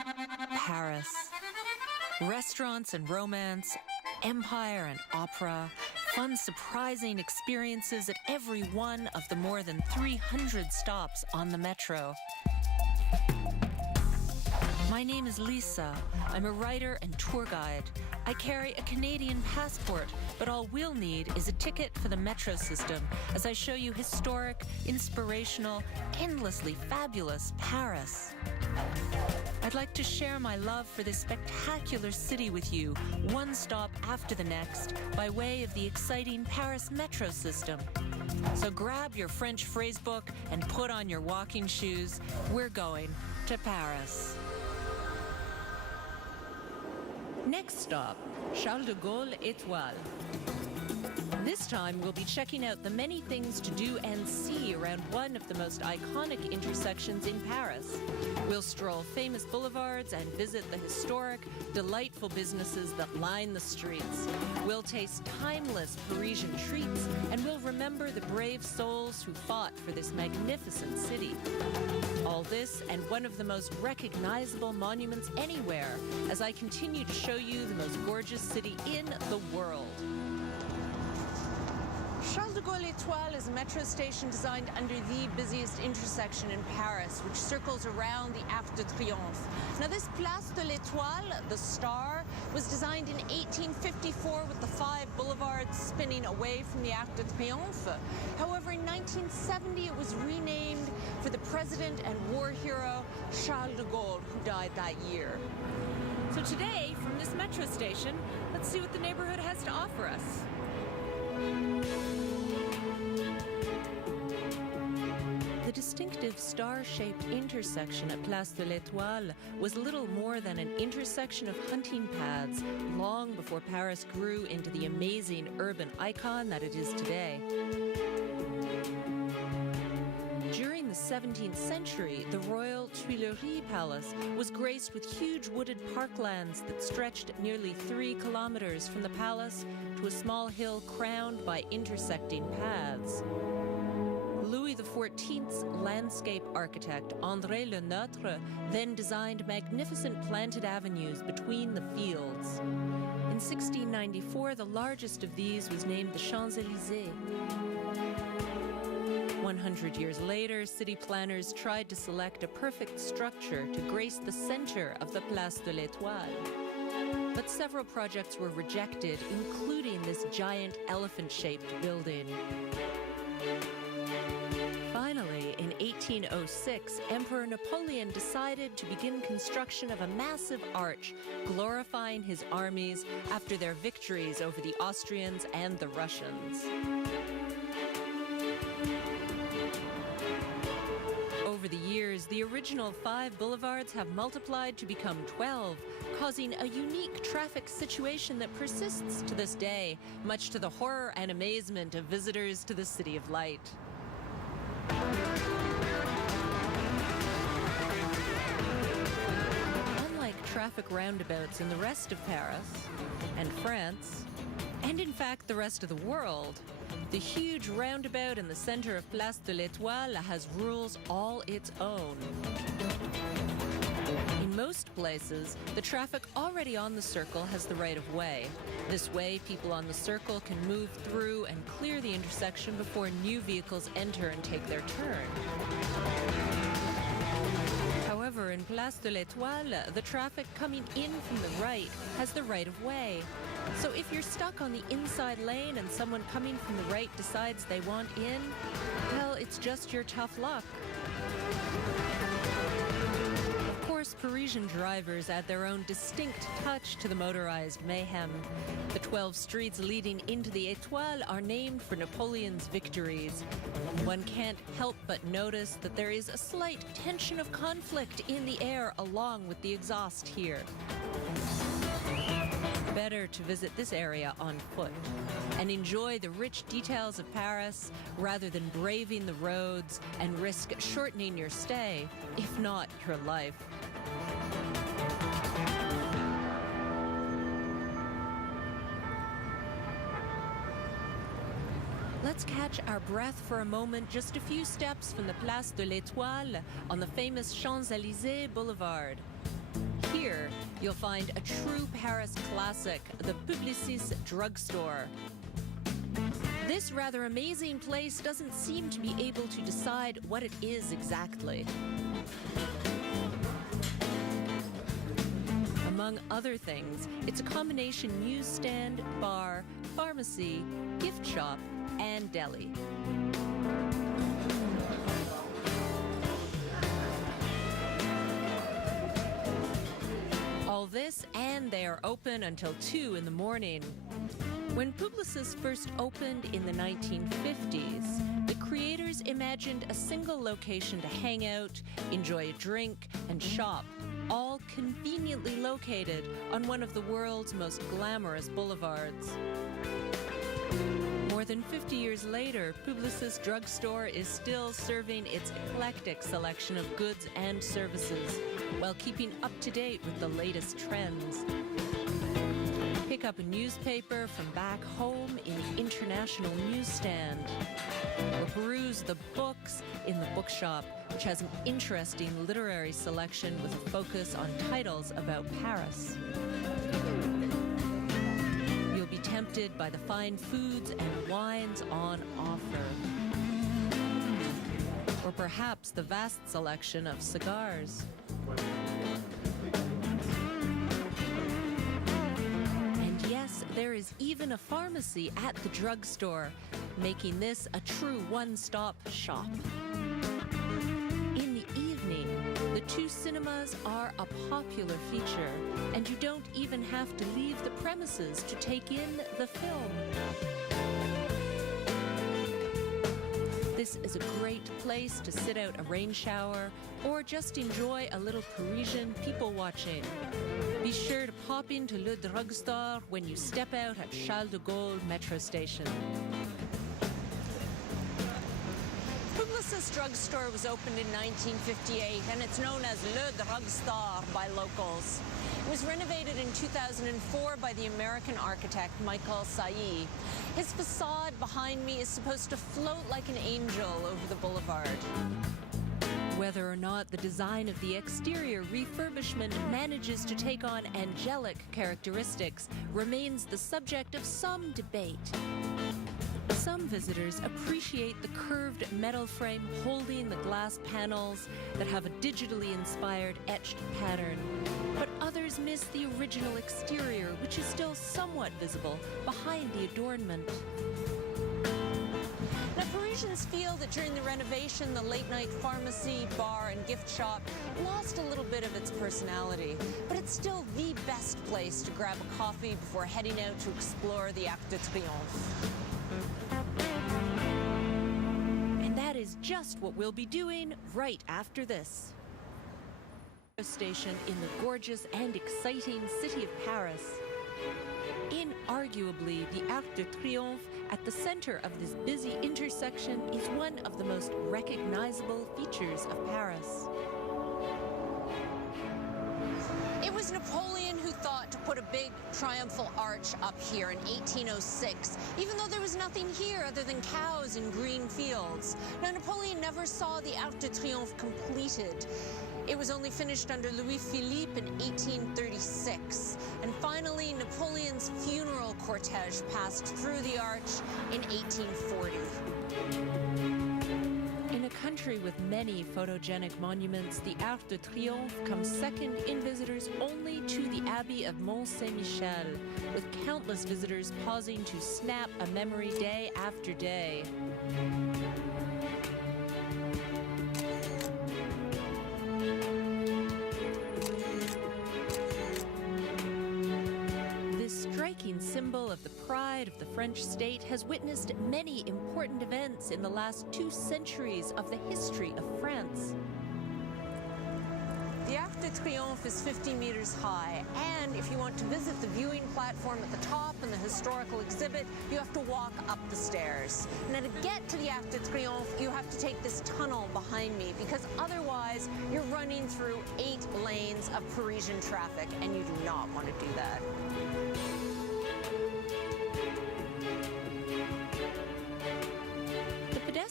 Paris. Restaurants and romance, empire and opera, fun, surprising experiences at every one of the more than 300 stops on the metro. My name is Lisa. I'm a writer and tour guide. I carry a Canadian passport, but all we'll need is a ticket for the metro system as I show you historic, inspirational, endlessly fabulous Paris. I'd like to share my love for this spectacular city with you, one stop after the next, by way of the exciting Paris metro system. So grab your French phrase book and put on your walking shoes. We're going to Paris. Next stop, Charles de Gaulle Etoile. This time we'll be checking out the many things to do and see around one of the most iconic intersections in Paris. We'll stroll famous boulevards and visit the historic, delightful businesses that line the streets. We'll taste timeless Parisian treats, and we'll remember the brave souls who fought for this magnificent city. All this and one of the most recognizable monuments anywhere as I continue to show you the most gorgeous city in the world. Charles de Gaulle Etoile is a metro station designed under the busiest intersection in Paris, which circles around the Arc de Triomphe. Now, this Place de l'Étoile, the Star, was designed in 1854 with the 5 boulevards spinning away from the Arc de Triomphe. However, in 1970, it was renamed for the president and war hero Charles de Gaulle, who died that year. So today, from this metro station, let's see what the neighborhood has to offer us. The distinctive star-shaped intersection at Place de l'Étoile was little more than an intersection of hunting paths long before Paris grew into the amazing urban icon that it is today. During the 17th century, the Royal Tuileries Palace was graced with huge wooded parklands that stretched nearly 3 kilometers from the palace to a small hill crowned by intersecting paths. Louis XIV's landscape architect, André Le Nôtre, then designed magnificent planted avenues between the fields. In 1694, the largest of these was named the Champs-Élysées. 100 years later, city planners tried to select a perfect structure to grace the center of the Place de l'Étoile. But several projects were rejected, including this giant elephant-shaped building. Finally, in 1806, Emperor Napoleon decided to begin construction of a massive arch, glorifying his armies after their victories over the Austrians and the Russians. Over the years, the original 5 boulevards have multiplied to become 12, causing a unique traffic situation that persists to this day, much to the horror and amazement of visitors to the City of Light. Unlike traffic roundabouts in the rest of Paris and France, and in fact the rest of the world, the huge roundabout in the center of Place de l'Étoile has rules all its own. In most places, the traffic already on the circle has the right of way. This way, people on the circle can move through and clear the intersection before new vehicles enter and take their turn. However, in Place de l'Étoile, the traffic coming in from the right has the right of way. So if you're stuck on the inside lane and someone coming from the right decides they want in, well, it's just your tough luck. Of course, Parisian drivers add their own distinct touch to the motorized mayhem. The 12 streets leading into the Étoile are named for Napoleon's victories. One can't help but notice that there is a slight tension of conflict in the air along with the exhaust here. Better to visit this area on foot and enjoy the rich details of Paris rather than braving the roads and risk shortening your stay, if not your life. Let's catch our breath for a moment just a few steps from the Place de l'Étoile on the famous Champs-Élysées Boulevard. Here, you'll find a true Paris classic, the Publicis drugstore. This rather amazing place doesn't seem to be able to decide what it is exactly. Among other things, it's a combination newsstand, bar, pharmacy, gift shop, and deli. All this, and they are open until 2 in the morning. When Publicis first opened in the 1950s, the creators imagined a single location to hang out, enjoy a drink, and shop, all conveniently located on one of the world's most glamorous boulevards. More than 50 years later, Publicis drugstore is still serving its eclectic selection of goods and services, while keeping up to date with the latest trends. Pick up a newspaper from back home in the international newsstand, or peruse the books in the bookshop, which has an interesting literary selection with a focus on titles about Paris. You'll be tempted by the fine foods and wines on offer, or perhaps the vast selection of cigars. And yes, there is even a pharmacy at the drugstore, making this a true one-stop shop. In the evening, the two cinemas are a popular feature, and you don't even have to leave the premises to take in the film. This is a great place to sit out a rain shower or just enjoy a little Parisian people watching. Be sure to pop into Le Drugstore when you step out at Charles de Gaulle metro station. Publicis drugstore was opened in 1958, and it's known as Le Drugstore by locals. It was renovated in 2004 by the American architect Michael Sailly. His facade behind me is supposed to float like an angel over the boulevard. Whether or not the design of the exterior refurbishment manages to take on angelic characteristics remains the subject of some debate. Some visitors appreciate the curved metal frame holding the glass panels that have a digitally inspired etched pattern, but others miss the original exterior, which is still somewhat visible behind the adornment. Now, Parisians feel that during the renovation, the late-night pharmacy, bar, and gift shop lost a little bit of its personality, but it's still the best place to grab a coffee before heading out to explore the Arc de Triomphe. And that is just what we'll be doing right after this. Station in the gorgeous and exciting city of Paris. Inarguably, the Arc de Triomphe at the center of this busy intersection is one of the most recognizable features of Paris. It was Napoleon who thought to put a big triumphal arch up here in 1806, even though there was nothing here other than cows and green fields. Now, Napoleon never saw the Arc de Triomphe completed. It was only finished under Louis-Philippe in 1836. And finally, Napoleon's funeral cortege passed through the arch in 1840. In a country with many photogenic monuments, the Arc de Triomphe comes second in visitors only to the Abbey of Mont-Saint-Michel, with countless visitors pausing to snap a memory day after day. Symbol of the pride of the French state has witnessed many important events in the last 2 centuries of the history of France. The Arc de Triomphe is 50 meters high, and if you want to visit the viewing platform at the top and the historical exhibit, you have to walk up the stairs. Now, to get to the Arc de Triomphe, you have to take this tunnel behind me, because otherwise you're running through 8 lanes of Parisian traffic, and you do not want to do that.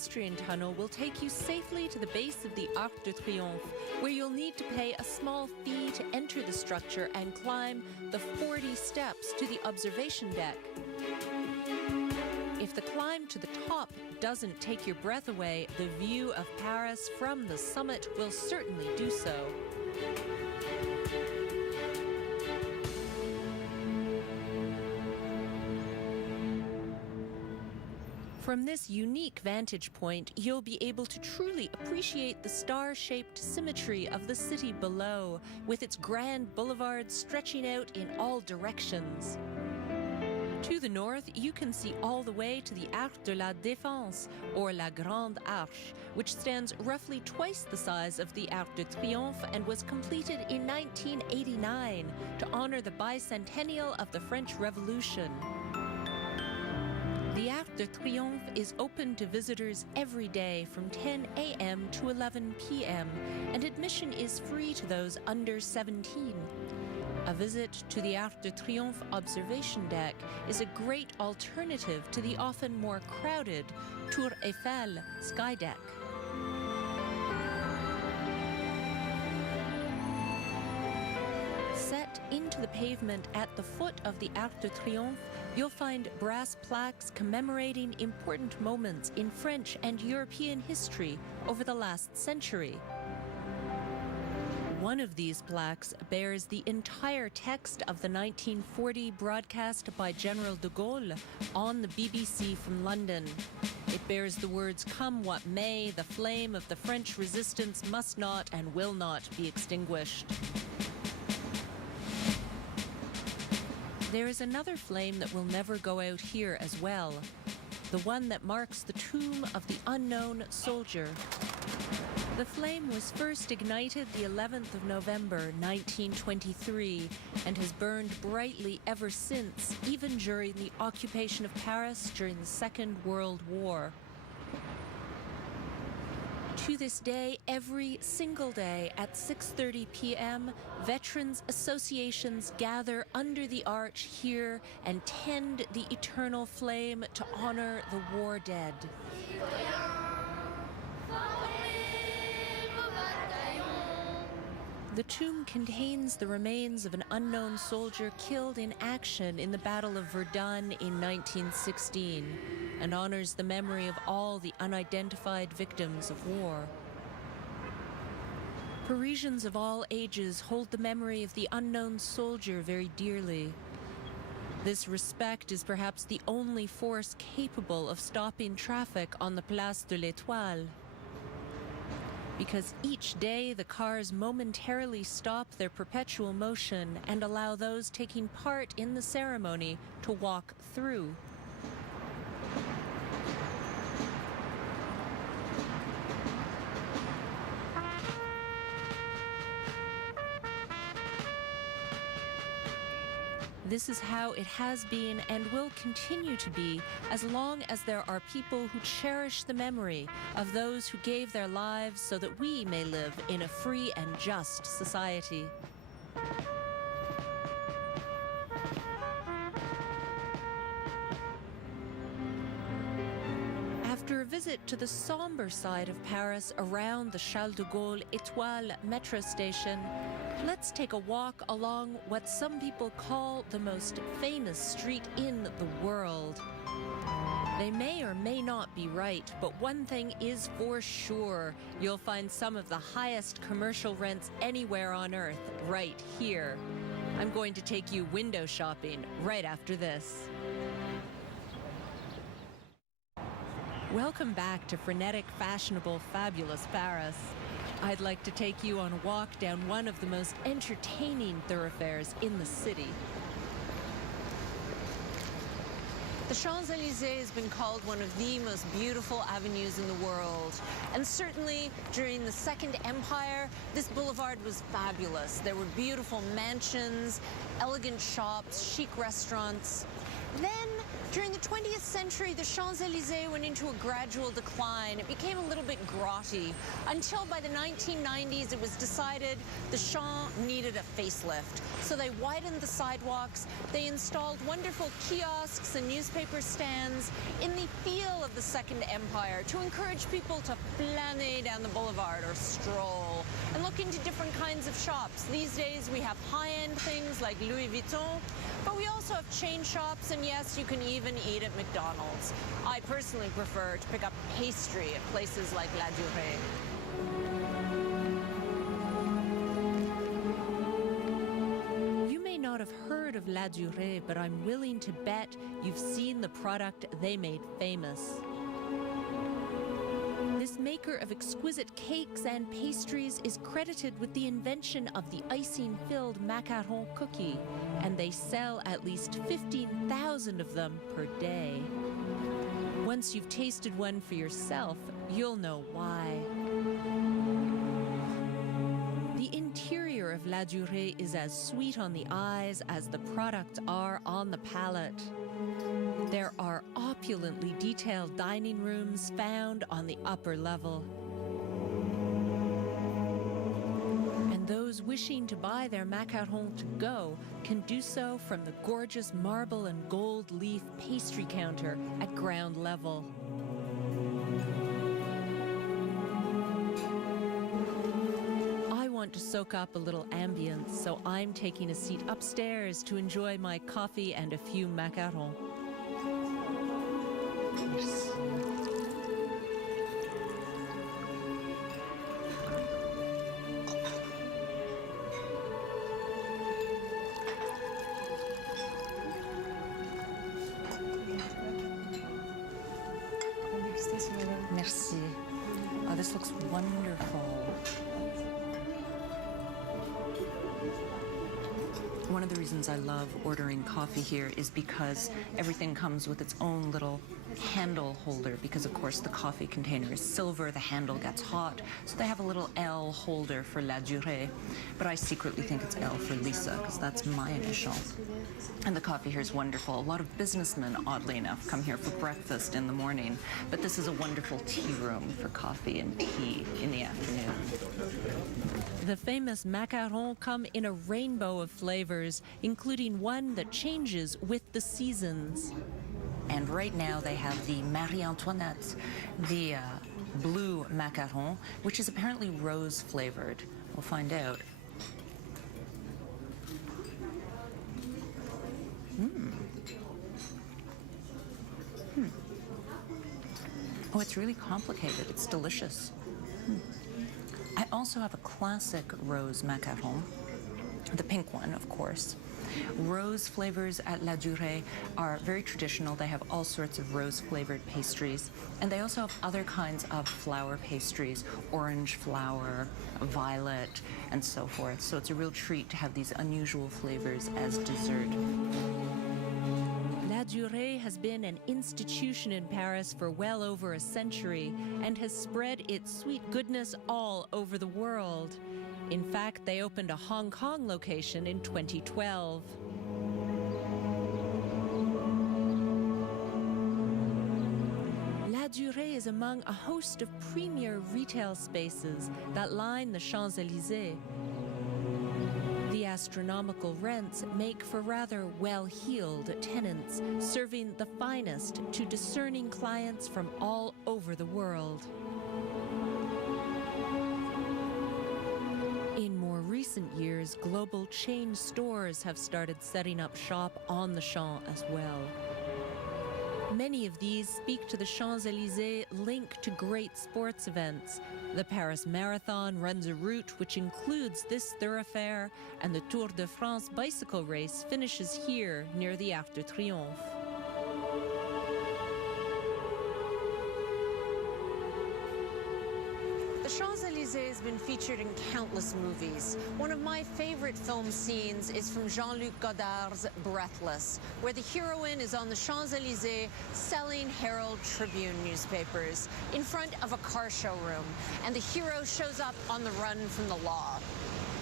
pedestrian tunnel will take you safely to the base of the Arc de Triomphe, where you'll need to pay a small fee to enter the structure and climb the 40 steps to the observation deck. If the climb to the top doesn't take your breath away, the view of Paris from the summit will certainly do so. From this unique vantage point, you'll be able to truly appreciate the star-shaped symmetry of the city below, with its grand boulevards stretching out in all directions. To the north, you can see all the way to the Arc de la Défense, or La Grande Arche, which stands roughly twice the size of the Arc de Triomphe and was completed in 1989 to honor the bicentennial of the French Revolution. The Arc de Triomphe is open to visitors every day from 10 a.m. to 11 p.m., and admission is free to those under 17. A visit to the Arc de Triomphe observation deck is a great alternative to the often more crowded Tour Eiffel sky deck. Set into the pavement at the foot of the Arc de Triomphe, you'll find brass plaques commemorating important moments in French and European history over the last century. One of these plaques bears the entire text of the 1940 broadcast by General de Gaulle on the BBC from London. It bears the words, "Come what may, the flame of the French resistance must not and will not be extinguished." There is another flame that will never go out here as well, the one that marks the tomb of the unknown soldier. The flame was first ignited the 11th of November, 1923, and has burned brightly ever since, even during the occupation of Paris during the Second World War. To this day, every single day at 6:30 p.m., veterans associations gather under the arch here and tend the eternal flame to honor the war dead. The tomb contains the remains of an unknown soldier killed in action in the Battle of Verdun in 1916 and honors the memory of all the unidentified victims of war. Parisians of all ages hold the memory of the unknown soldier very dearly. This respect is perhaps the only force capable of stopping traffic on the Place de l'Etoile. Because each day the cars momentarily stop their perpetual motion and allow those taking part in the ceremony to walk through. This is how it has been and will continue to be as long as there are people who cherish the memory of those who gave their lives so that we may live in a free and just society. After a visit to the somber side of Paris around the Gaulle Etoile metro station, let's take a walk along what some people call the most famous street in the world. They may or may not be right, but one thing is for sure. You'll find some of the highest commercial rents anywhere on Earth right here. I'm going to take you window shopping right after this. Welcome back to frenetic, fashionable, fabulous Paris. I'd like to take you on a walk down one of the most entertaining thoroughfares in the city. The Champs-Élysées has been called one of the most beautiful avenues in the world. And certainly during the Second Empire, this boulevard was fabulous. There were beautiful mansions, elegant shops, chic restaurants. Then During the 20th century, the Champs-Élysées went into a gradual decline. It became a little bit grotty until by the 1990s it was decided the Champs needed a facelift. So they widened the sidewalks, they installed wonderful kiosks and newspaper stands in the feel of the Second Empire to encourage people to flâner down the boulevard or stroll and look into different kinds of shops. These days we have high-end things like Louis Vuitton, but we also have chain shops, and yes, you can even eat at McDonald's. I personally prefer to pick up pastry at places like La Durée. You may not have heard of La Durée, but I'm willing to bet you've seen the product they made famous. This maker of exquisite cakes and pastries is credited with the invention of the icing-filled macaron cookie, and they sell at least 15,000 of them per day. Once you've tasted one for yourself, you'll know why. The interior of La Durée is as sweet on the eyes as the products are on the palate. There are opulently detailed dining rooms found on the upper level. And those wishing to buy their macarons to go can do so from the gorgeous marble and gold leaf pastry counter at ground level. I want to soak up a little ambience, so I'm taking a seat upstairs to enjoy my coffee and a few macarons. Merci. Oh, this looks wonderful. One of the reasons I love ordering coffee here is because everything comes with its own little handle holder, because of course the coffee container is silver, the handle gets hot, so they have a little L holder for La Durée, but I secretly think it's L for Lisa, because that's my initial. And the coffee here is wonderful. A lot of businessmen, oddly enough, come here for breakfast in the morning, but this is a wonderful tea room for coffee and tea in the afternoon. The famous macarons come in a rainbow of flavors, including one that changes with the seasons. And right now they have the Marie Antoinette, the blue macaron, which is apparently rose flavored. We'll find out. Oh, it's really complicated. It's delicious. I also have a classic rose macaron, the pink one, of course. Rose flavors at La Durée are very traditional. They have all sorts of rose-flavored pastries, and they also have other kinds of flower pastries, orange flower, violet, and so forth. So it's a real treat to have these unusual flavors as dessert. La Durée has been an institution in Paris for well over a century and has spread its sweet goodness all over the world. In fact, they opened a Hong Kong location in 2012. La Durée is among a host of premier retail spaces that line the Champs-Élysées. The astronomical rents make for rather well-heeled tenants, serving the finest to discerning clients from all over the world. In more recent years, global chain stores have started setting up shop on the Champs as well. Many of these speak to the Champs-Élysées link to great sports events. The Paris Marathon runs a route which includes this thoroughfare, and the Tour de France bicycle race finishes here near the Arc de Triomphe. The Champs-Élysées has been featured in countless movies. One of my favorite film scenes is from Jean-Luc Godard's Breathless, where the heroine is on the Champs-Élysées selling Herald Tribune newspapers in front of a car showroom, and the hero shows up on the run from the law.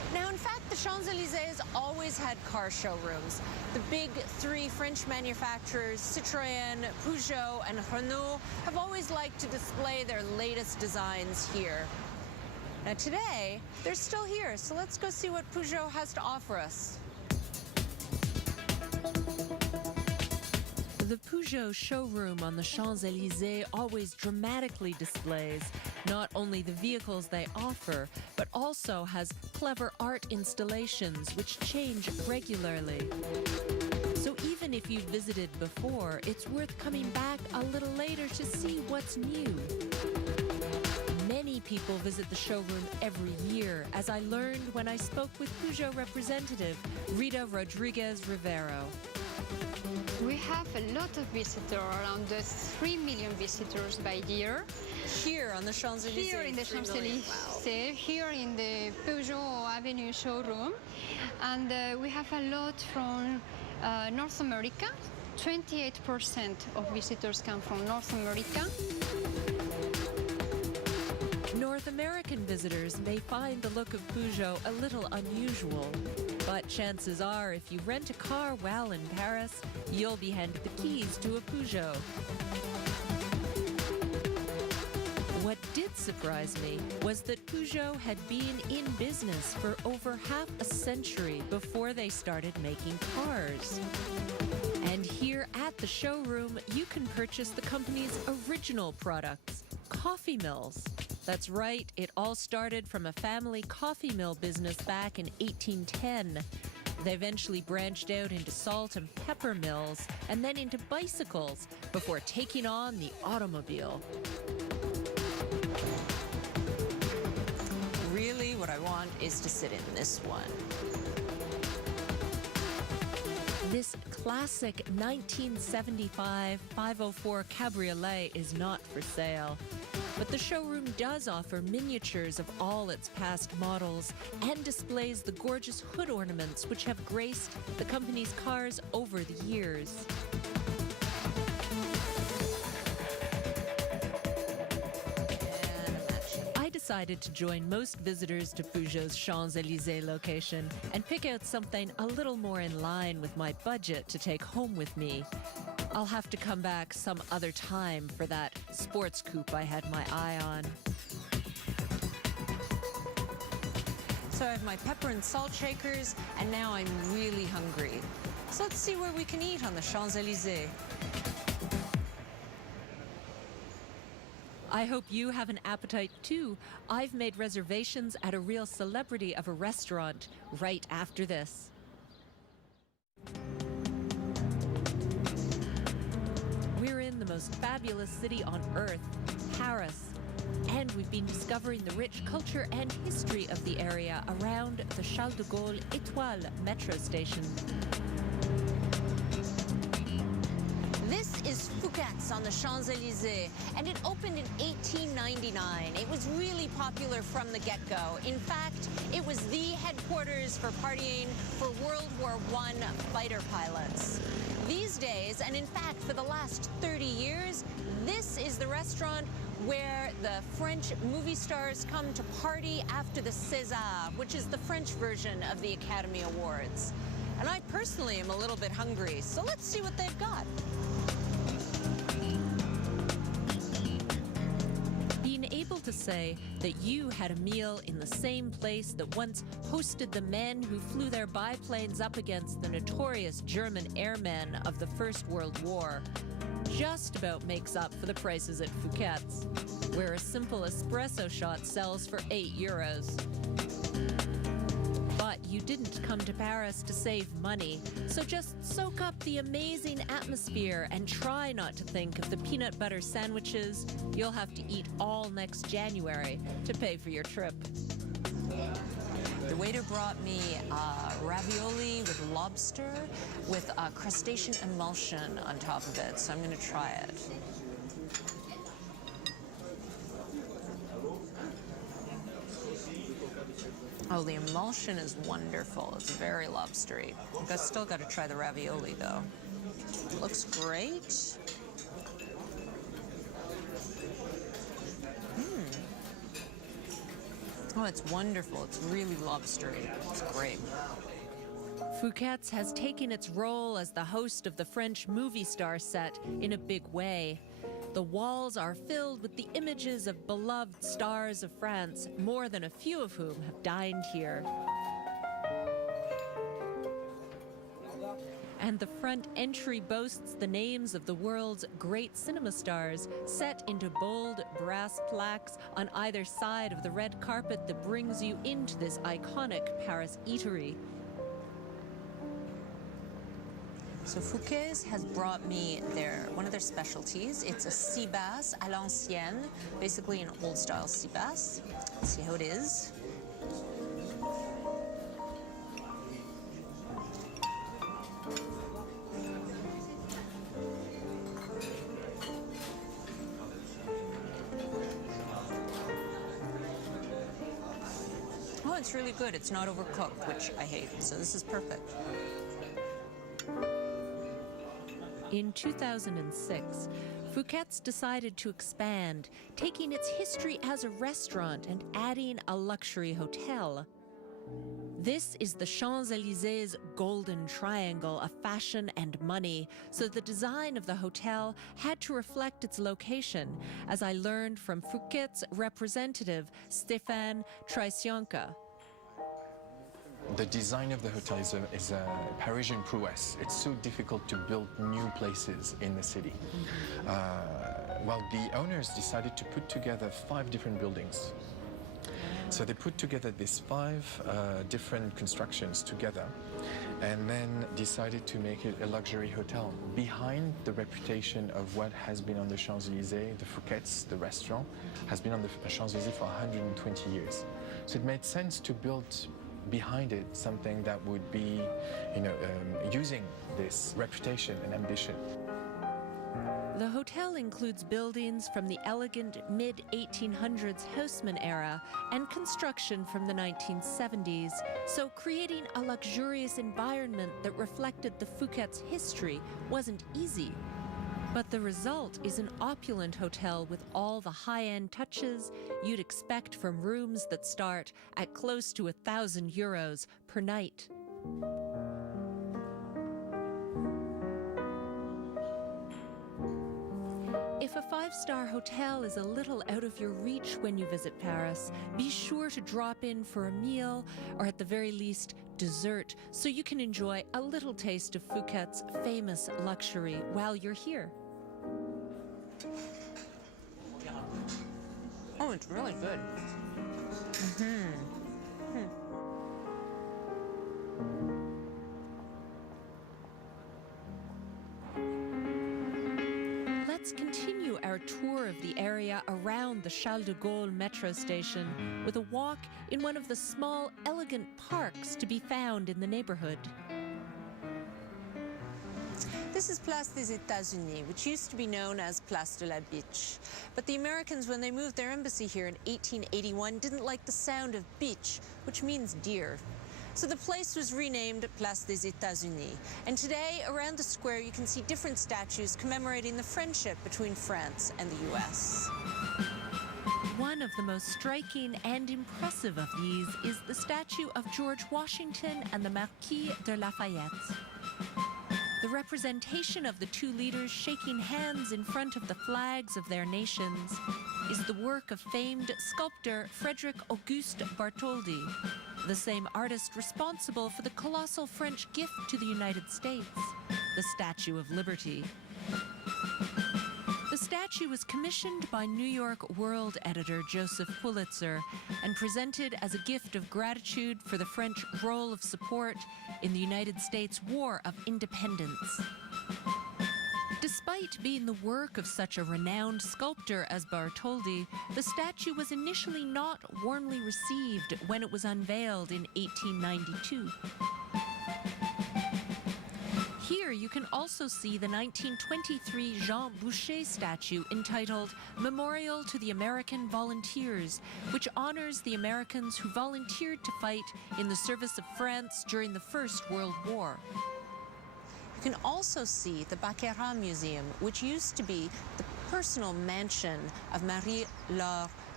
Now, in fact, the Champs-Élysées always had car showrooms. The big three French manufacturers, Citroën, Peugeot, and Renault, have always liked to display their latest designs here. Now, today, they're still here, so let's go see what Peugeot has to offer us. The Peugeot showroom on the Champs-Élysées always dramatically displays not only the vehicles they offer, but also has clever art installations which change regularly. So even if you've visited before, it's worth coming back a little later to see what's new. Many people visit the showroom every year, as I learned when I spoke with Peugeot representative Rita Rodriguez Rivero. We have a lot of visitors, around 3 million visitors by year. Here on the Champs-Élysées? Here in the Champs-Élysées, wow. Here in the Peugeot Avenue showroom. And we have a lot from North America. 28% of visitors come from North America. North American visitors may find the look of Peugeot a little unusual, but chances are if you rent a car while in Paris, you'll be handed the keys to a Peugeot. What did surprise me was that Peugeot had been in business for over half a century before they started making cars. And here at the showroom, you can purchase the company's original products, coffee mills. That's right, it all started from a family coffee mill business back in 1810. They eventually branched out into salt and pepper mills and then into bicycles before taking on the automobile. Really, what I want is to sit in this one. This classic 1975 504 Cabriolet is not for sale. But the showroom does offer miniatures of all its past models and displays the gorgeous hood ornaments which have graced the company's cars over the years. I decided to join most visitors to Peugeot's Champs-Élysées location and pick out something a little more in line with my budget to take home with me. I'll have to come back some other time for that sports coupe I had my eye on. So I have my pepper and salt shakers, and now I'm really hungry. So let's see where we can eat on the Champs-Élysées. I hope you have an appetite too. I've made reservations at a real celebrity of a restaurant right after this. We're in the most fabulous city on earth, Paris. And we've been discovering the rich culture and history of the area around the Gaulle Etoile metro station. This is Fouquet's on the Champs-Élysées, and it opened in 1899. It was really popular from the get-go. In fact, it was the headquarters for partying for World War I fighter pilots. These days, and in fact for the last 30 years, this is the restaurant where the French movie stars come to party after the César, which is the French version of the Academy Awards. And I personally am a little bit hungry, so let's see what they've got. Being able to say that you had a meal in the same place that once hosted the men who flew their biplanes up against the notorious German airmen of the First World War just about makes up for the prices at Fouquet's, where a simple espresso shot sells for €8. But you didn't come to Paris to save money, so just soak up the amazing atmosphere and try not to think of the peanut butter sandwiches you'll have to eat all next January to pay for your trip. The waiter brought me ravioli with lobster with a crustacean emulsion on top of it, so I'm going to try it. Oh, the emulsion is wonderful. It's very lobstery. I've still got to try the ravioli, though. It looks great. Oh, it's wonderful. It's really lobstery. It's great. Fouquet's has taken its role as the host of the French movie star set in a big way. The walls are filled with the images of beloved stars of France, more than a few of whom have dined here. And the front entry boasts the names of the world's great cinema stars, set into bold brass plaques on either side of the red carpet that brings you into this iconic Paris eatery. So Fouquet's has brought me one of their specialties. It's a sea bass à l'ancienne, basically an old-style sea bass. Let's see how it is. Oh, it's really good. It's not overcooked, which I hate, so this is perfect. In 2006, Fouquet's decided to expand, taking its history as a restaurant and adding a luxury hotel. This is the Champs-Élysées golden triangle of fashion and money, so the design of the hotel had to reflect its location, as I learned from Fouquet's representative, Stéphane Traisionka. The design of the hotel is a Parisian prowess. It's so difficult to build new places in the city. Well, the owners decided to put together 5 different buildings. So they put together these 5 different constructions together and then decided to make it a luxury hotel behind the reputation of what has been on the Champs-Élysées. The Fouquet's, the restaurant, has been on the Champs-Élysées for 120 years. So it made sense to build behind it something that would be, using this reputation and ambition. The hotel includes buildings from the elegant mid-1800s Haussmann era and construction from the 1970s, so creating a luxurious environment that reflected the Fouquet's history wasn't easy. But the result is an opulent hotel with all the high-end touches you'd expect from rooms that start at close to €1,000 per night. If a 5-star hotel is a little out of your reach when you visit Paris, be sure to drop in for a meal or at the very least dessert so you can enjoy a little taste of Fouquet's famous luxury while you're here. Oh, it's really good. Let's continue our tour of the area around the Charles de Gaulle metro station with a walk in one of the small, elegant parks to be found in the neighborhood. This is Place des États-Unis, which used to be known as Place de la Biche. But the Americans, when they moved their embassy here in 1881, didn't like the sound of biche, which means deer. So the place was renamed Place des États-Unis. And today, around the square, you can see different statues commemorating the friendship between France and the U.S. One of the most striking and impressive of these is the statue of George Washington and the Marquis de Lafayette. The representation of the 2 leaders shaking hands in front of the flags of their nations is the work of famed sculptor Frederick Auguste Bartholdi, the same artist responsible for the colossal French gift to the United States, the Statue of Liberty. The statue was commissioned by New York World editor Joseph Pulitzer and presented as a gift of gratitude for the French role of support in the United States War of Independence. Despite being the work of such a renowned sculptor as Bartholdi, the statue was initially not warmly received when it was unveiled in 1892. Here you can also see the 1923 Jean Boucher statue entitled Memorial to the American Volunteers, which honors the Americans who volunteered to fight in the service of France during the First World War. You can also see the Baccarat Museum, which used to be the personal mansion of Marie-Laure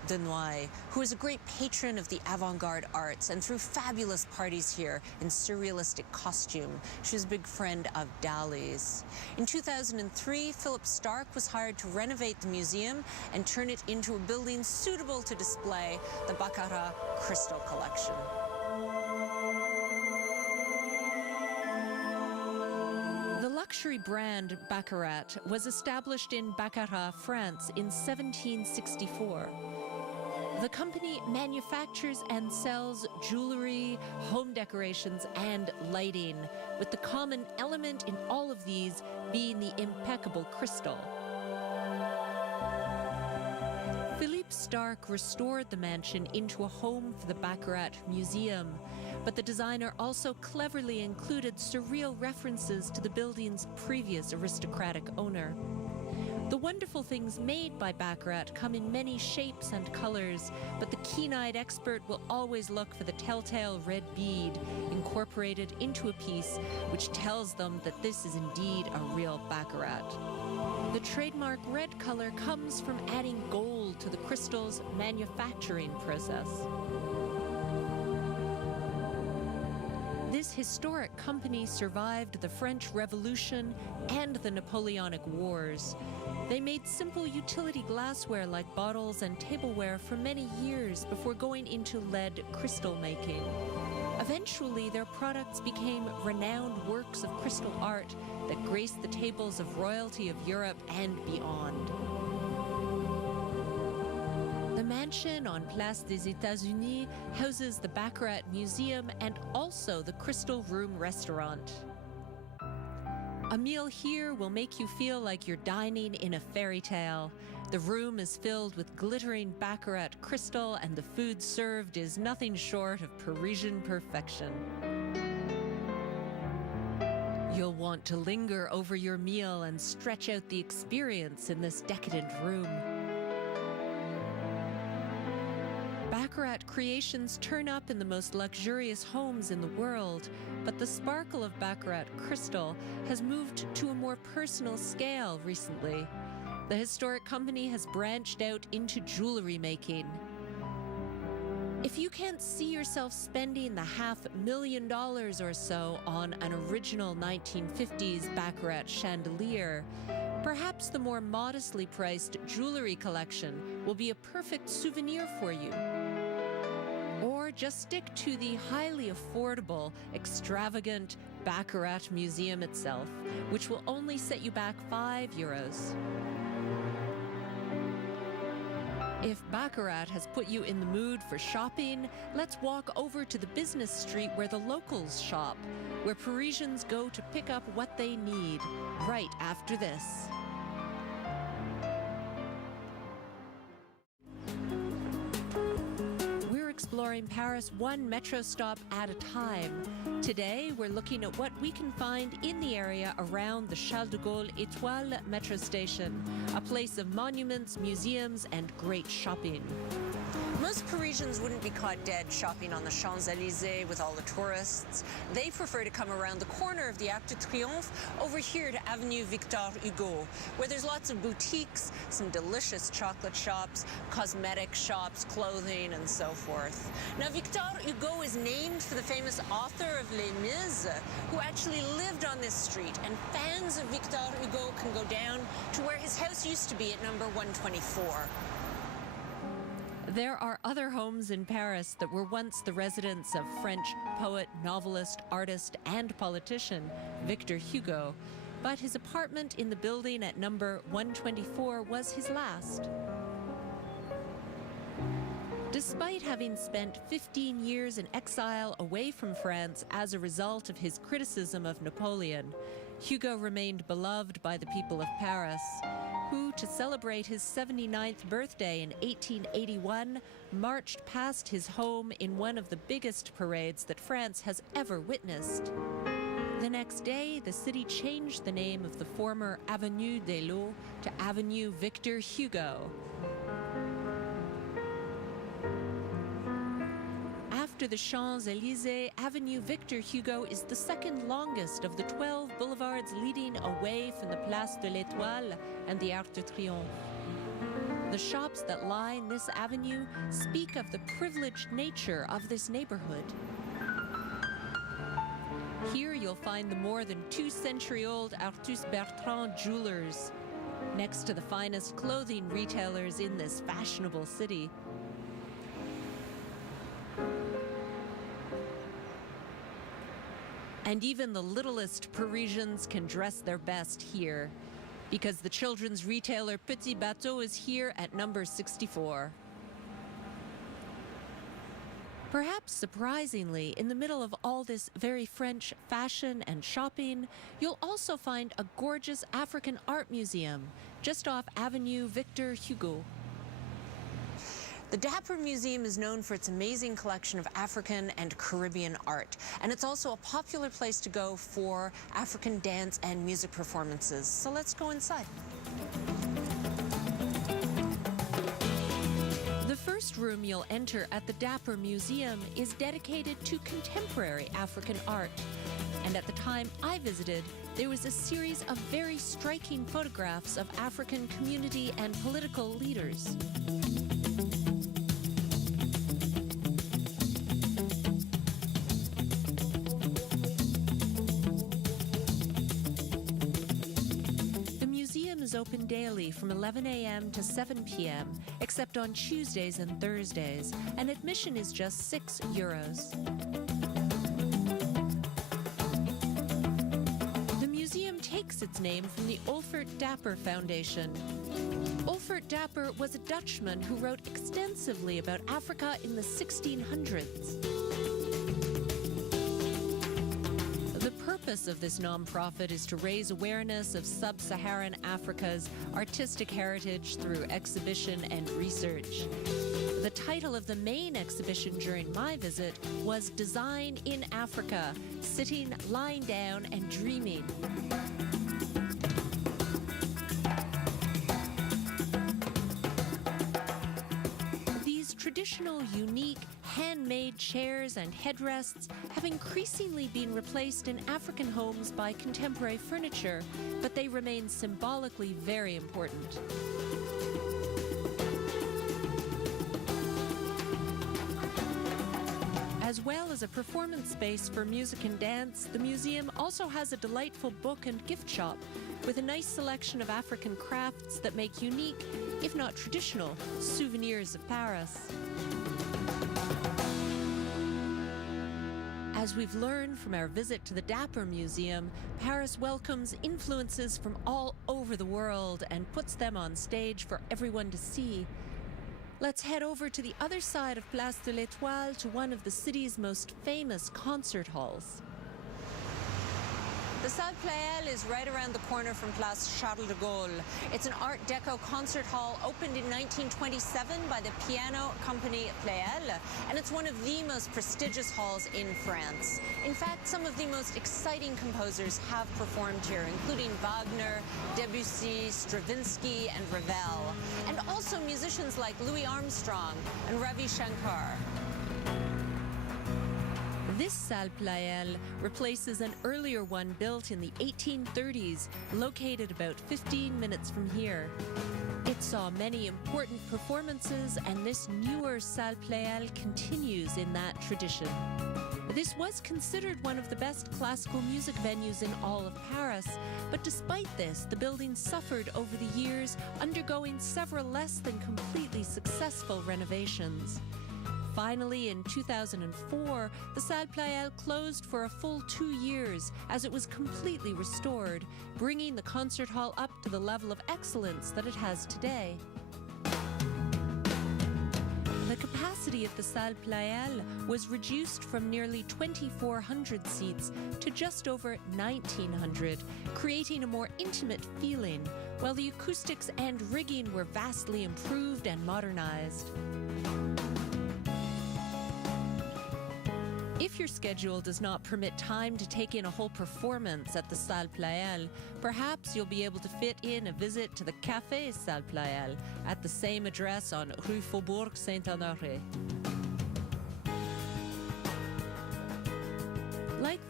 de Noailles, who is a great patron of the avant-garde arts and threw fabulous parties here in surrealistic costume. She was a big friend of Dali's. In 2003, Philip Stark was hired to renovate the museum and turn it into a building suitable to display the Baccarat crystal collection. The luxury brand Baccarat was established in Baccarat, France in 1764. The company manufactures and sells jewelry, home decorations, and lighting, with the common element in all of these being the impeccable crystal. Philippe Stark restored the mansion into a home for the Baccarat Museum, but the designer also cleverly included surreal references to the building's previous aristocratic owner. The wonderful things made by Baccarat come in many shapes and colors, but the keen-eyed expert will always look for the telltale red bead incorporated into a piece, which tells them that this is indeed a real Baccarat. The trademark red color comes from adding gold to the crystal's manufacturing process. This historic company survived the French Revolution and the Napoleonic Wars. They made simple utility glassware like bottles and tableware for many years before going into lead crystal making. Eventually, their products became renowned works of crystal art that graced the tables of royalty of Europe and beyond. The mansion on Place des États-Unis houses the Baccarat Museum and also the Crystal Room restaurant. A meal here will make you feel like you're dining in a fairy tale. The room is filled with glittering Baccarat crystal, and the food served is nothing short of Parisian perfection. You'll want to linger over your meal and stretch out the experience in this decadent room. Baccarat creations turn up in the most luxurious homes in the world, but the sparkle of Baccarat crystal has moved to a more personal scale recently. The historic company has branched out into jewelry making. If you can't see yourself spending the $500,000 or so on an original 1950s Baccarat chandelier, perhaps the more modestly priced jewelry collection will be a perfect souvenir for you. Or just stick to the highly affordable, extravagant Baccarat Museum itself, which will only set you back €5. If Baccarat has put you in the mood for shopping, let's walk over to the business street where the locals shop, where Parisians go to pick up what they need, right after this. Exploring Paris one metro stop at a time. Today, we're looking at what we can find in the area around the Gaulle Etoile metro station, a place of monuments, museums, and great shopping. Most Parisians wouldn't be caught dead shopping on the Champs-Élysées with all the tourists. They prefer to come around the corner of the Arc de Triomphe over here to Avenue Victor Hugo, where there's lots of boutiques, some delicious chocolate shops, cosmetic shops, clothing, and so forth. Now, Victor Hugo is named for the famous author of Les Mis, who actually lived on this street, and fans of Victor Hugo can go down to where his house used to be at number 124. There are other homes in Paris that were once the residence of French poet, novelist, artist, and politician Victor Hugo, but his apartment in the building at number 124 was his last. Despite having spent 15 years in exile away from France as a result of his criticism of Napoleon, Hugo remained beloved by the people of Paris, who, to celebrate his 79th birthday in 1881, marched past his home in one of the biggest parades that France has ever witnessed. The next day, the city changed the name of the former Avenue des Lots to Avenue Victor Hugo. After the Champs-Élysées, Avenue Victor Hugo is the second longest of the 12 boulevards leading away from the Place de l'Étoile and the Arc de Triomphe. The shops that line this avenue speak of the privileged nature of this neighborhood. Here you'll find the more than 2-century-old Artus Bertrand jewelers, next to the finest clothing retailers in this fashionable city. And even the littlest Parisians can dress their best here, because the children's retailer Petit Bateau is here at number 64. Perhaps surprisingly, in the middle of all this very French fashion and shopping, you'll also find a gorgeous African art museum just off Avenue Victor Hugo. The Dapper Museum is known for its amazing collection of African and Caribbean art, and it's also a popular place to go for African dance and music performances. So let's go inside. The first room you'll enter at the Dapper Museum is dedicated to contemporary African art. And at the time I visited, there was a series of very striking photographs of African community and political leaders. Is open daily from 11 a.m. to 7 p.m., except on Tuesdays and Thursdays, and admission is just €6. The museum takes its name from the Olfert Dapper Foundation. Olfert Dapper was a Dutchman who wrote extensively about Africa in the 1600s. The purpose of this nonprofit is to raise awareness of sub-Saharan Africa's artistic heritage through exhibition and research. The title of the main exhibition during my visit was Design in Africa, Sitting, Lying Down and Dreaming. Traditional, unique, handmade chairs and headrests have increasingly been replaced in African homes by contemporary furniture, but they remain symbolically very important. As well as a performance space for music and dance, the museum also has a delightful book and gift shop with a nice selection of African crafts that make unique, if not traditional, souvenirs of Paris. As we've learned from our visit to the Dapper Museum, Paris welcomes influences from all over the world and puts them on stage for everyone to see. Let's head over to the other side of Place de l'Etoile to one of the city's most famous concert halls. The Salle Pleyel is right around the corner from Place Charles de Gaulle. It's an Art Deco concert hall opened in 1927 by the piano company Pleyel, and it's one of the most prestigious halls in France. In fact, some of the most exciting composers have performed here, including Wagner, Debussy, Stravinsky, and Ravel, and also musicians like Louis Armstrong and Ravi Shankar. This Salle Pleyel replaces an earlier one built in the 1830s, located about 15 minutes from here. It saw many important performances, and this newer Salle Pleyel continues in that tradition. This was considered one of the best classical music venues in all of Paris, but despite this, the building suffered over the years, undergoing several less than completely successful renovations. Finally, in 2004, the Salle Pleyel closed for a full 2 years as it was completely restored, bringing the concert hall up to the level of excellence that it has today. The capacity of the Salle Pleyel was reduced from nearly 2,400 seats to just over 1,900, creating a more intimate feeling, while the acoustics and rigging were vastly improved and modernized. If your schedule does not permit time to take in a whole performance at the Salle Pleyel, perhaps you'll be able to fit in a visit to the Café Salle Pleyel at the same address on Rue Faubourg Saint-Honoré. Like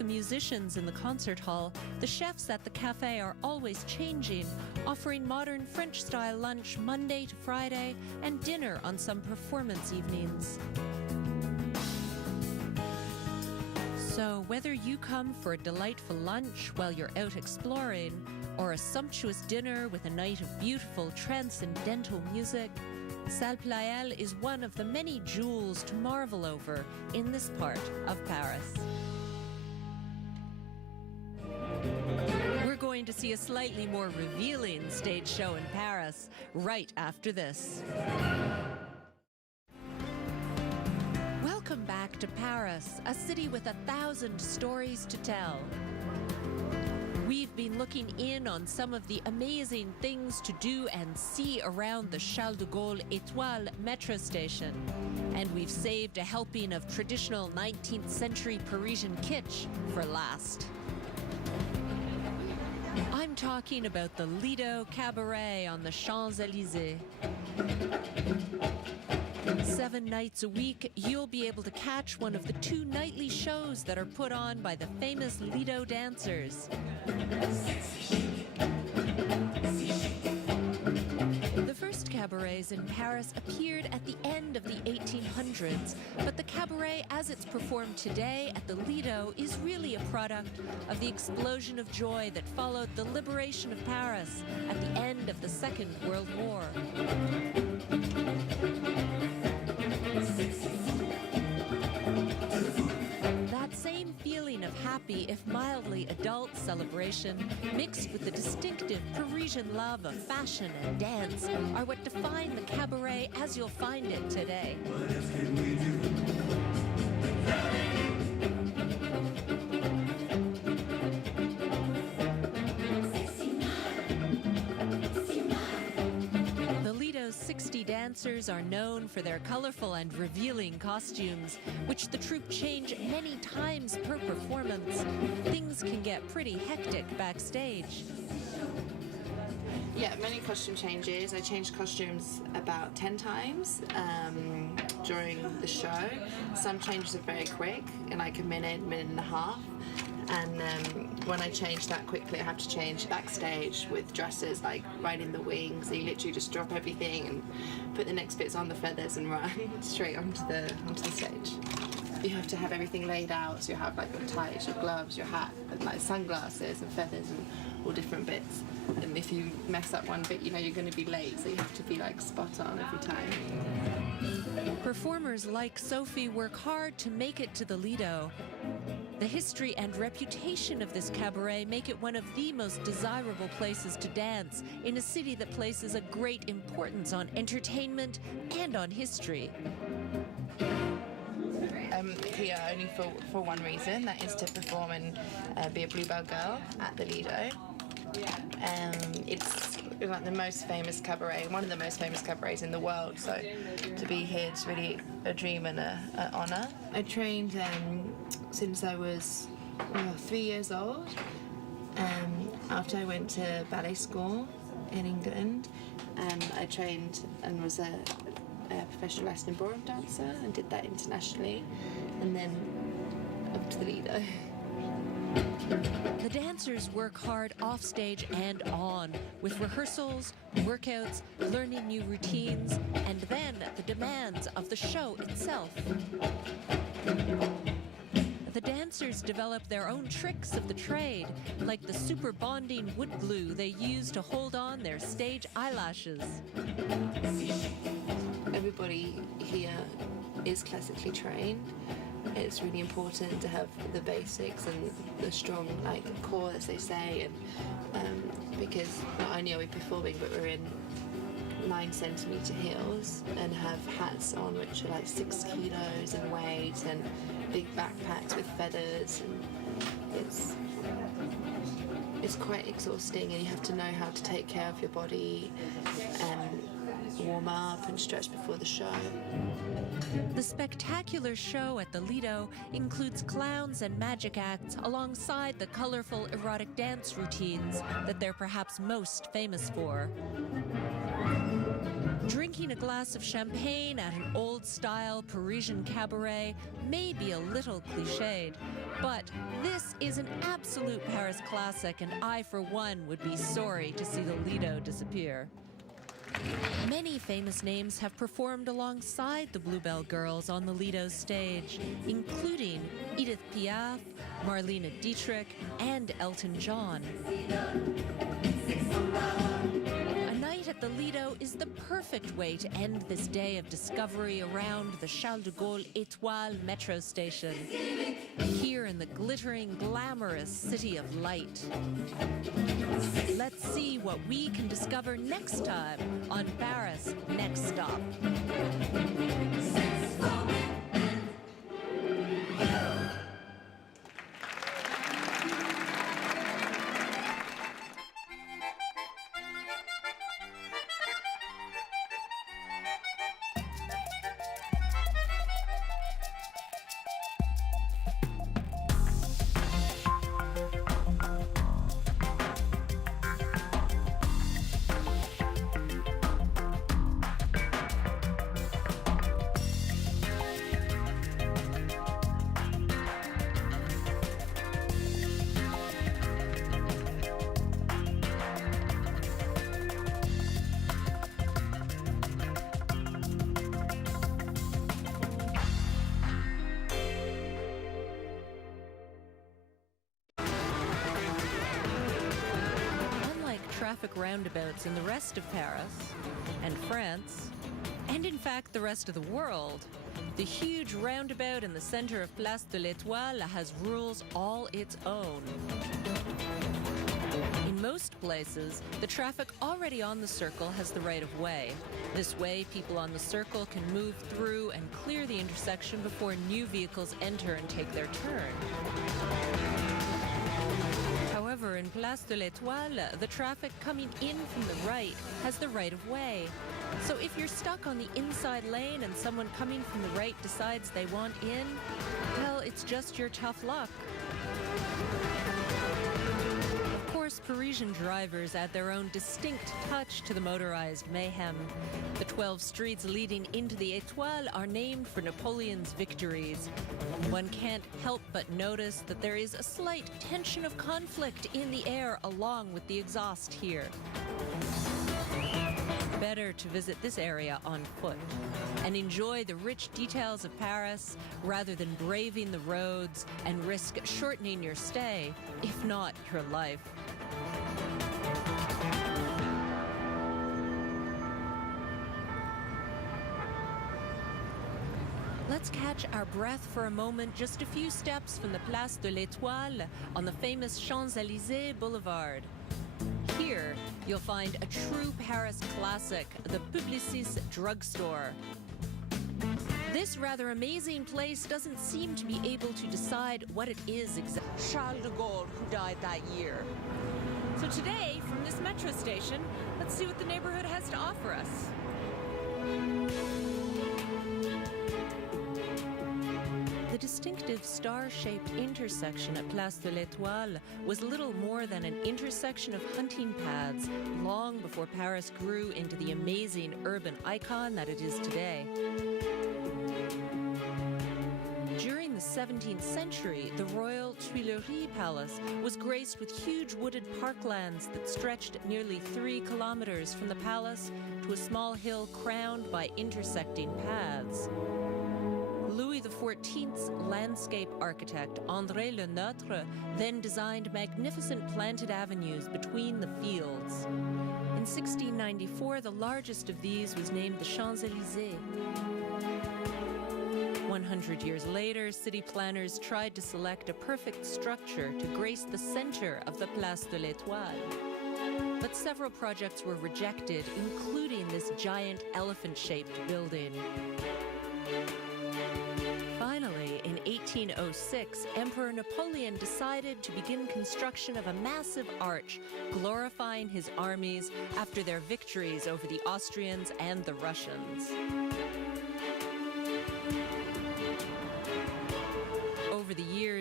the musicians in the concert hall, the chefs at the cafe are always changing, offering modern French-style lunch Monday to Friday and dinner on some performance evenings. So whether you come for a delightful lunch while you're out exploring, or a sumptuous dinner with a night of beautiful transcendental music, Salle Pleyel is one of the many jewels to marvel over in this part of Paris. We're going to see a slightly more revealing stage show in Paris right after this. Welcome back to Paris, a city with 1,000 stories to tell. We've been looking in on some of the amazing things to do and see around the Charles de Gaulle Etoile metro station. And we've saved a helping of traditional 19th century Parisian kitsch for last. I'm talking about the Lido Cabaret on the Champs-Élysées. 7 nights a week, you'll be able to catch one of the 2 nightly shows that are put on by the famous Lido dancers. The first cabarets in Paris appeared at the end of the 1800s, but the cabaret as it's performed today at the Lido is really a product of the explosion of joy that followed the liberation of Paris at the end of the Second World War. That same feeling of happy, if mildly adult celebration, mixed with the distinctive Parisian love of fashion and dance, are what define the cabaret as you'll find it today. The Lido's 60 dancers are known for their colorful and revealing costumes, which the troupe change many times per performance. Things can get pretty hectic backstage. Yeah, many costume changes. I changed costumes about 10 times during the show. Some changes are very quick, in like a minute and a half. And when I change that quickly, I have to change backstage with dresses, like right in the wings. So you literally just drop everything and put the next bits on the feathers and run straight onto the stage. You have to have everything laid out, so you have like your ties, your gloves, your hat, and like sunglasses and feathers and all different bits. And if you mess up one bit, you know you're going to be late, so you have to be like spot on every time. Performers like Sophie work hard to make it to the Lido. The history and reputation of this cabaret make it one of the most desirable places to dance in a city that places a great importance on entertainment and on history. Here only for one reason, that is to perform and be a Bluebell girl at the Lido. It's like the most famous cabaret, one of the most famous cabarets in the world, so to be here is really a dream and an honour. I trained since I was 3 years old. After I went to ballet school in England, I trained and was a professional Western ballroom dancer and did that internationally, and then up to the Lido. The dancers work hard offstage and on, with rehearsals, workouts, learning new routines, and then the demands of the show itself. The dancers develop their own tricks of the trade, like the super bonding wood glue they use to hold on their stage eyelashes. Everybody here is classically trained. It's really important to have the basics and the strong core, as they say, and because not only are we performing, but we're in 9-centimetre heels and have hats on which are like 6 kilos in weight, and big backpacks with feathers, and it's quite exhausting, and you have to know how to take care of your body and warm up and stretch before the show. The spectacular show at the Lido includes clowns and magic acts alongside the colorful erotic dance routines that they're perhaps most famous for. Drinking a glass of champagne at an old-style Parisian cabaret may be a little cliched, but this is an absolute Paris classic, and I, for one, would be sorry to see the Lido disappear. Many famous names have performed alongside the Bluebell Girls on the Lido stage, including Edith Piaf, Marlene Dietrich, and Elton John. A night at the Lido is the perfect way to end this day of discovery around the Charles de Gaulle Etoile metro station, here in the glittering, glamorous city of light. Let's see what we can discover next time on Paris Next Stop. Traffic roundabouts in the rest of Paris and France, and in fact the rest of the world, the huge roundabout in the center of Place de l'Etoile has rules all its own. In most places, the traffic already on the circle has the right of way. This way, people on the circle can move through and clear the intersection before new vehicles enter and take their turn. However, in Place de l'Etoile, the traffic coming in from the right has the right of way. So if you're stuck on the inside lane and someone coming from the right decides they want in, well, it's just your tough luck. Of course, Parisian drivers add their own distinct touch to the motorized mayhem. The 12 streets leading into the Etoile are named for Napoleon's victories. One can't help but notice that there is a slight tension of conflict in the air along with the exhaust here. Better to visit this area on foot and enjoy the rich details of Paris rather than braving the roads and risk shortening your stay, if not your life. Let's catch our breath for a moment just a few steps from the Place de l'Etoile on the famous Champs-Élysées Boulevard. Here, you'll find a true Paris classic, the Publicis drugstore. This rather amazing place doesn't seem to be able to decide what it is exactly. Charles de Gaulle, who died that year. So today, from this metro station, let's see what the neighborhood has to offer us. The distinctive star-shaped intersection at Place de l'Etoile was little more than an intersection of hunting paths long before Paris grew into the amazing urban icon that it is today. During the 17th century, the Royal Tuileries Palace was graced with huge wooded parklands that stretched nearly 3 kilometers from the palace to a small hill crowned by intersecting paths. Louis XIV's landscape architect, André Le Nôtre, then designed magnificent planted avenues between the fields. In 1694, the largest of these was named the Champs-Élysées. 100 years later, city planners tried to select a perfect structure to grace the center of the Place de l'Etoile. But several projects were rejected, including this giant elephant-shaped building. Finally, in 1806, Emperor Napoleon decided to begin construction of a massive arch, glorifying his armies after their victories over the Austrians and the Russians. Over the years,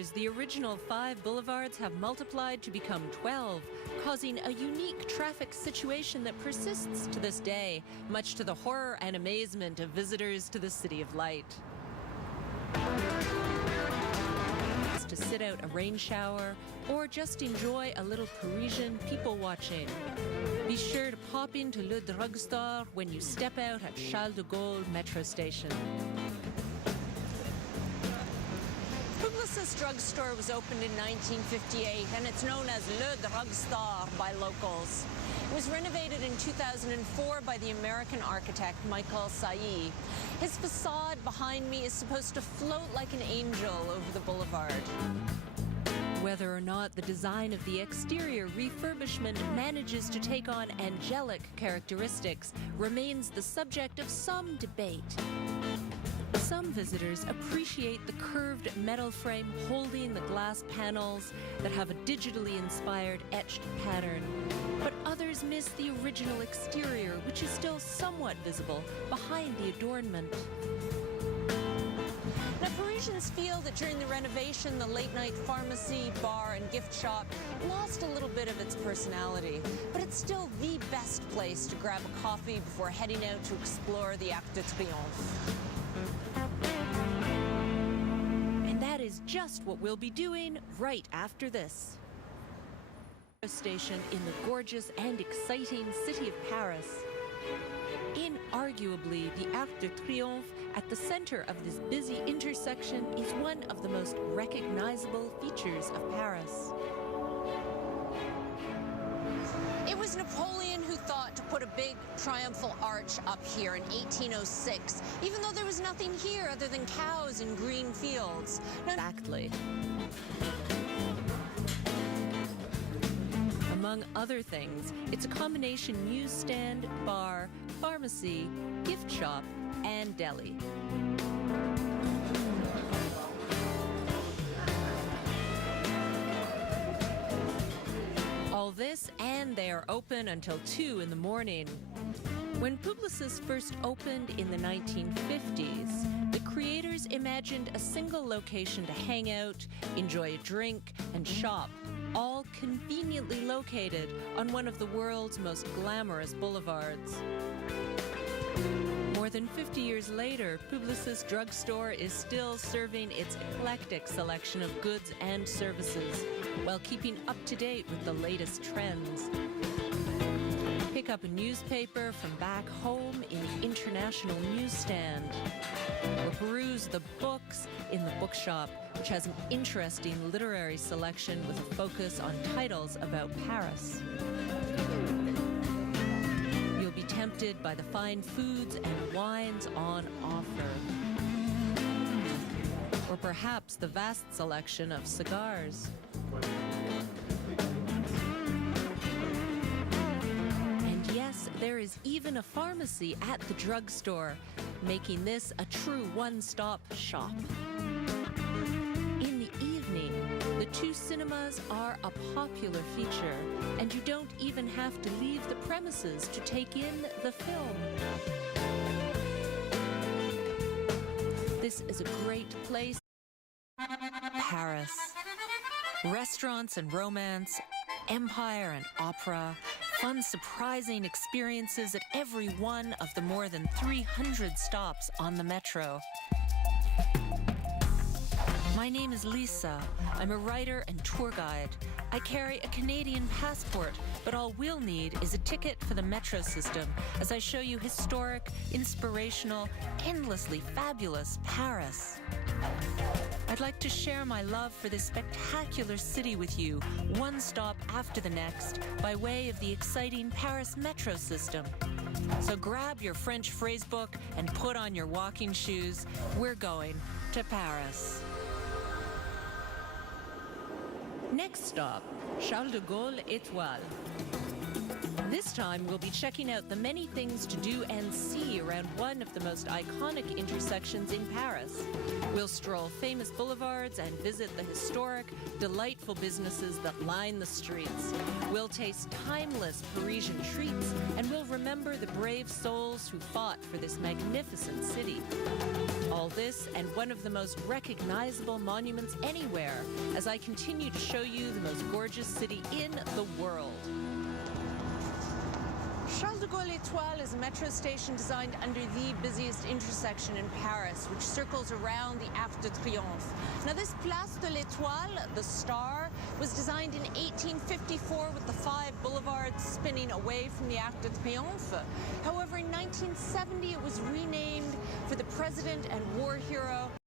years, the original 5 boulevards have multiplied to become 12, causing a unique traffic situation that persists to this day, much to the horror and amazement of visitors to the City of Light. To sit out a rain shower or just enjoy a little Parisian people watching. Be sure to pop into Le Drugstore when you step out at Charles de Gaulle metro station. Publicis drugstore was opened in 1958 and it's known as Le Drugstore by locals. It was renovated in 2004 by the American architect Michael Sailly. His facade behind me is supposed to float like an angel over the boulevard. Whether or not the design of the exterior refurbishment manages to take on angelic characteristics remains the subject of some debate. Some visitors appreciate the curved metal frame holding the glass panels that have a digitally inspired etched pattern. But others miss the original exterior, which is still somewhat visible behind the adornment. Now, Parisians feel that during the renovation, the late-night pharmacy, bar, and gift shop lost a little bit of its personality. But it's still the best place to grab a coffee before heading out to explore the Arc de Triomphe. And that is just what we'll be doing right after this. Station in the gorgeous and exciting city of Paris. Inarguably, the Arc de Triomphe at the center of this busy intersection is one of the most recognizable features of Paris. It was Napoleon who thought to put a big triumphal arch up here in 1806, even though there was nothing here other than cows and green fields. Now, Exactly. Among other things, it's a combination newsstand, bar, pharmacy, gift shop, and deli. All this, and they are open until 2 in the morning. When Publicis first opened in the 1950s, the creators imagined a single location to hang out, enjoy a drink, and shop, all conveniently located on one of the world's most glamorous boulevards. More than 50 years later, Publicis drugstore is still serving its eclectic selection of goods and services, while keeping up to date with the latest trends. Pick up a newspaper from back home in the international newsstand, or peruse the books in the bookshop, which has an interesting literary selection with a focus on titles about Paris. You'll be tempted by the fine foods and wines on offer, or perhaps the vast selection of cigars. There is even a pharmacy at the drugstore, making this a true one-stop shop. In the evening, the 2 cinemas are a popular feature, and you don't even have to leave the premises to take in the film. This is a great place. Paris. Restaurants and romance, empire and opera, fun, surprising experiences at every one of the more than 300 stops on the metro. My name is Lisa. I'm a writer and tour guide. I carry a Canadian passport, but all we'll need is a ticket for the metro system as I show you historic, inspirational, endlessly fabulous Paris. I'd like to share my love for this spectacular city with you, one stop after the next, by way of the exciting Paris metro system. So grab your French phrasebook and put on your walking shoes. We're going to Paris. Next stop, Charles de Gaulle Etoile. This time, we'll be checking out the many things to do and see around one of the most iconic intersections in Paris. We'll stroll famous boulevards and visit the historic, delightful businesses that line the streets. We'll taste timeless Parisian treats, and we'll remember the brave souls who fought for this magnificent city. All this and one of the most recognizable monuments anywhere as I continue to show you the most gorgeous city in the world. Charles de Gaulle Etoile is a metro station designed under the busiest intersection in Paris, which circles around the Arc de Triomphe. Now, this Place de l'Étoile, the Star, was designed in 1854 with the 5 boulevards spinning away from the Arc de Triomphe. However, in 1970, it was renamed for the president and war hero